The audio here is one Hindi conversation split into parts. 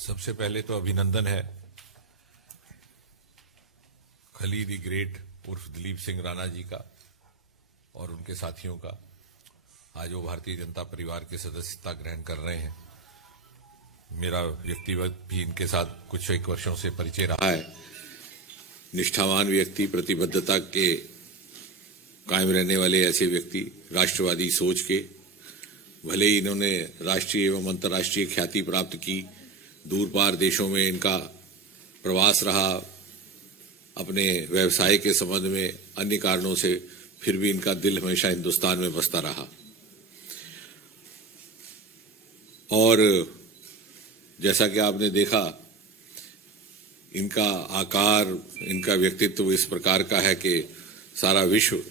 सबसे पहले तो अभिनंदन है खली द ग्रेट उर्फ दिलीप सिंह राणा जी का और उनके साथियों का। आज वो भारतीय जनता परिवार के सदस्यता ग्रहण कर रहे हैं। मेरा व्यक्तिगत भी इनके साथ कुछ एक वर्षों से परिचय रहा है। निष्ठावान व्यक्ति, प्रतिबद्धता के कायम रहने वाले ऐसे व्यक्ति, राष्ट्रवादी सोच के, भले ही इन्होंने राष्ट्रीय एवं अंतर्राष्ट्रीय ख्याति प्राप्त की, दूर पार देशों में इनका प्रवास रहा, अपने व्यवसाय के संबंध में अन्य कारणों से, फिर भी इनका दिल हमेशा हिंदुस्तान में बसता रहा। और जैसा कि आपने देखा, इनका आकार, इनका व्यक्तित्व इस प्रकार का है कि सारा विश्व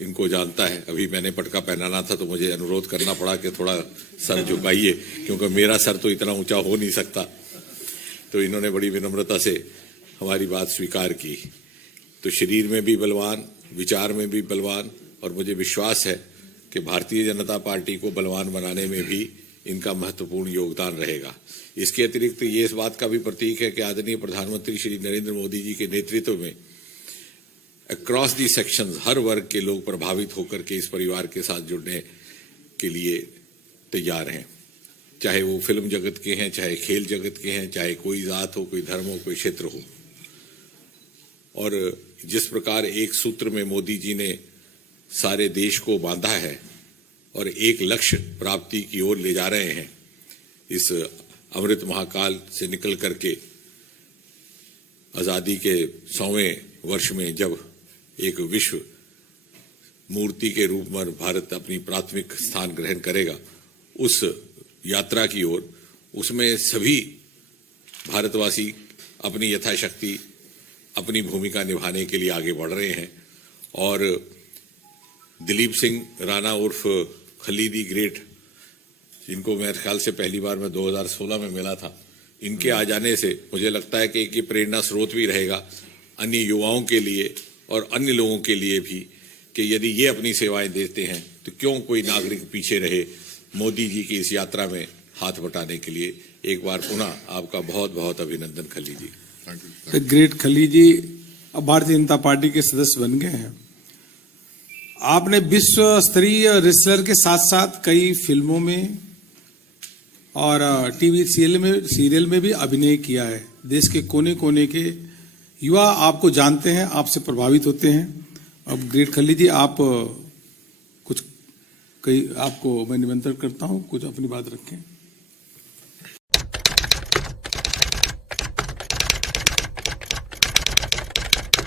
इनको जानता है। अभी मैंने पटका पहनाना था तो मुझे अनुरोध करना पड़ा कि थोड़ा सर झुकाइए, क्योंकि मेरा सर तो इतना ऊंचा हो नहीं सकता। तो इन्होंने बड़ी विनम्रता से हमारी बात स्वीकार की। तो शरीर में भी बलवान, विचार में भी बलवान, और मुझे विश्वास है कि भारतीय जनता पार्टी को बलवान बनाने में भी इनका महत्वपूर्ण योगदान रहेगा। इसके अतिरिक्त ये इस बात का भी प्रतीक है कि आदरणीय प्रधानमंत्री श्री नरेंद्र मोदी जी के नेतृत्व में अक्रॉस दी सेक्शंस, हर वर्ग के लोग प्रभावित होकर के इस परिवार के साथ जुड़ने के लिए तैयार हैं। चाहे वो फिल्म जगत के हैं, चाहे खेल जगत के हैं, चाहे कोई जात हो, कोई धर्म हो, कोई क्षेत्र हो। और जिस प्रकार एक सूत्र में मोदी जी ने सारे देश को बांधा है और एक लक्ष्य प्राप्ति की ओर ले जा रहे हैं, इस अमृत महाकाल से निकल करके आजादी के 100वें वर्ष में जब एक विश्व मूर्ति के रूप में भारत अपनी प्राथमिक स्थान ग्रहण करेगा, उस यात्रा की ओर, उसमें सभी भारतवासी अपनी यथाशक्ति अपनी भूमिका निभाने के लिए आगे बढ़ रहे हैं। और दिलीप सिंह राणा उर्फ खली द ग्रेट, जिनको मेरे ख्याल से पहली बार मैं 2016 में मिला था, इनके आ जाने से मुझे लगता है कि एक प्रेरणा स्रोत भी रहेगा अन्य युवाओं के लिए और अन्य लोगों के लिए भी, कि यदि ये अपनी सेवाएं देते हैं तो क्यों कोई नागरिक पीछे रहे मोदी जी की इस यात्रा में हाथ बटाने के लिए। एक बार पुनः आपका बहुत बहुत अभिनंदन खली जी। ग्रेट खली जी अब भारतीय जनता पार्टी के सदस्य बन गए हैं। आपने विश्व स्तरीय रेसलर के साथ साथ कई फिल्मों में और टीवी सीरियल में भी अभिनय किया है। देश के कोने कोने के युवा आपको जानते हैं, आपसे प्रभावित होते हैं। अब ग्रेट खली जी, आप कुछ आपको मैं निमंत्रण करता हूं, कुछ अपनी बात रखें।